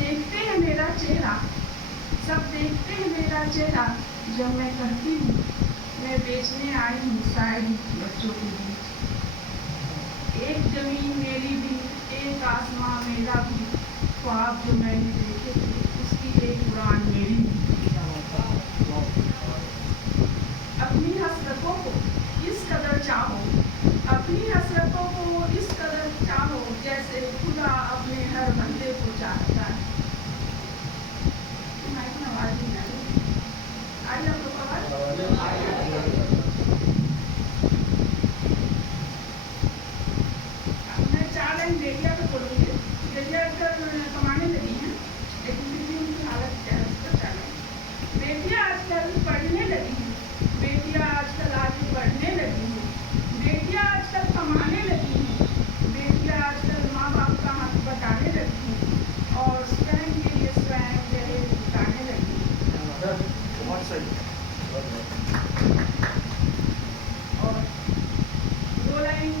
देखते हैं मेरा चेहरा, सब देखते हैं मेरा चेहरा, जब मैं कहती हूँ मैं बेचने आई हूँ शायरी बच्चों के बीच। एक जमीन मेरी भी, एक आसमां मेरा भी, ख्वाब जो मैंने देखे थे उसकी एक उड़ान मेरी भी। अपनी हसरतों को इस कदर चाहो, अपनी हसरतों को इस कदर चाहो, जैसे खुदा अपने हर बंदे को चाहता है। आवाज नहीं आई आप लोग आवाज? मैं 4 लाइन बेटिया को बोलूँगी। बेटिया आजकल कमाने लगी हैं, लेकिन फिर भी उनकी हालत क्या है उसका 4 लाइन। बेटियाँ आजकल पढ़ने लगी हैं, बेटियाँ आजकल आगे बढ़ने लगी हैं, बेटियाँ आजकल कमाने लगी हैं, बेटियाँ आजकल माँ बाप का हाथ बटाने लगी हैं और स्वयं के लिए स्वयं दहेज जुटाने लगी हैं। बहुत सही। और 2 लाइन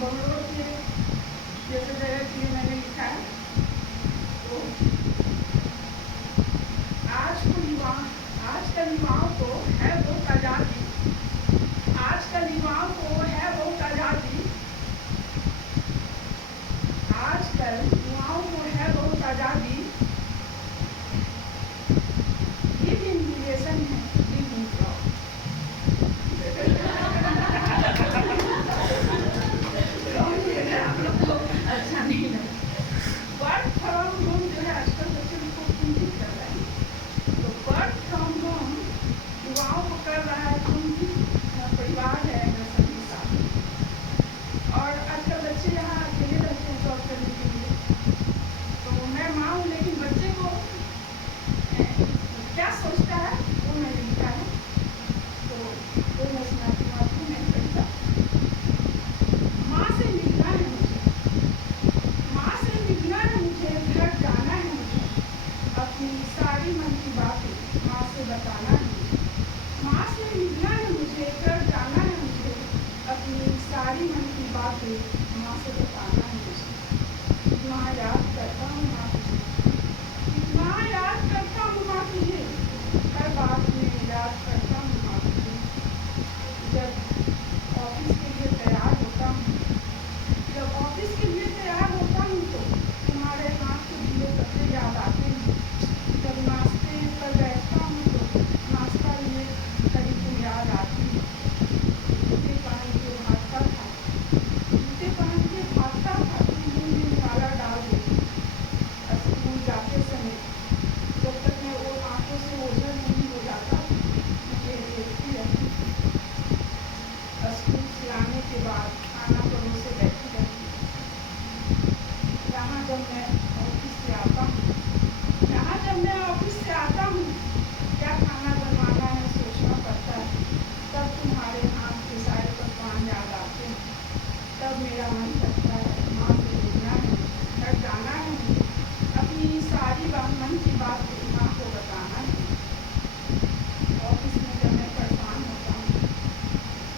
बंगलोर के जैसे जगह के लिए मैंने लिखा है। तो आजकल युवाओं को है बहुत आज़ादी, आजकल युवाओं को है बहुत आज़ादी, आजकल युवाओं को है बहुत आज़ादी। लिव इन रिलेशन है, लिव इन प्रॉब्लम। अच्छा नहीं लगा। वर्क फ्रॉम होम जो है आजकल बच्चे को कुंठित कर रहा है। तो वर्क फ्रॉम होम युवाओं को कर रहा है कुंठित, न परिवार है न सभी साथ। और आजकल बच्चे यहाँ अकेले रहते हैं जॉब करने के लिए। तो मैं माँ हूँ, लेकिन बच्चे को क्या सोचता है वो मैंने लिखा है। तो वो मैं सुनाती हूँ आपको, मैंने पढ़ा। माँ से मिलना है मुझे, माँ से मिलना है मुझे, घर जाना है मुझे, अपनी सारी मन की बातें माँ से बताना है मुझे। माँ से मिलना है मुझे, घर जाना है मुझे, अपनी सारी मन की बातें माँ से बताना है मुझे। कितना याद करता हूँ माँ तुझे, कितना याद करता हूँ माँ तुझे, हर बात में याद करता हूँ माँ तुझे। जब ऑफिस के लिए तैयार होता हूँ, जब ऑफिस के लिए तैयार होता हूँ तो तुम्हारे हाथ के दिए कपड़े याद आते हैं। जब नाश्ते पर बैठता हूँ तो नाश्ता लिए कभी तुम याद आती है। जूते पहन के भागता था, जूते पहन के भागता था, तुम मुँह में निवाला डाल देती। स्कूल जाते समय जब तक मैं वो आँखों से ओझल नहीं हो जाता, मुझे देखती रहती। स्कूल से आने के बाद खाना परोसे बैठी रहती। यहाँ जब मैं ऑफिस से आता हूँ, यहाँ जब मैं ऑफिस से आता हूँ, क्या खाना बनवाना है सोचना पड़ता है। तब तुम्हारे हाथ के सारे पकवान याद आते हैं। तब मेरा मन करता है माँ से मिलना है, घर जाना है मुझे, अपनी सारी मन की बात माँ को बताना है। ऑफिस में जब मैं परेशान होता हूँ,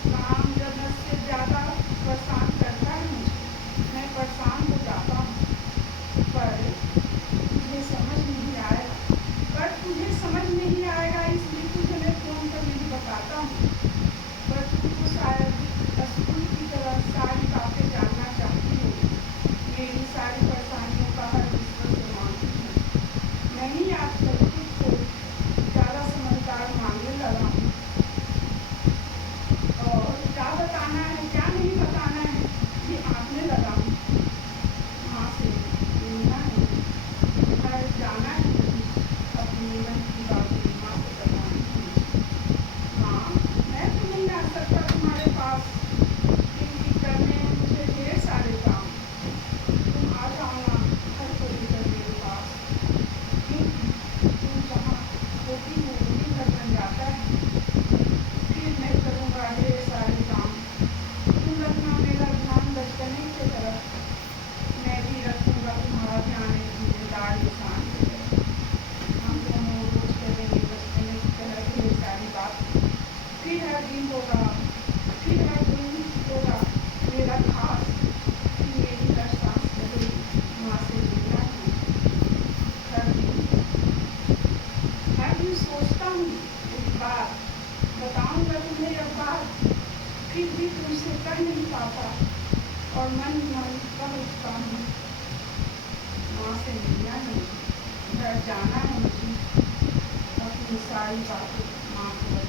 काम जब मुझसे ज़्यादा परेशान करता है मुझे, मैं परेशान हो जाता हूँ। पर तुझे समझ नहीं आएगा, इसलिए तुझे मैं फ़ोन पर नहीं बताता हूँ। पर तू तो शायद स्कूल की तरह सारी बातें जानना चाहती हो, मेरी सारी परेशानियों का हर विश्व से मानती हूँ। नहीं फिर भी तुमसे कह नहीं पाता और मन ही मन कह उठता हूँ। माँ से मिलना है, घर जाना है मुझे, अपनी सारी बातें माँ को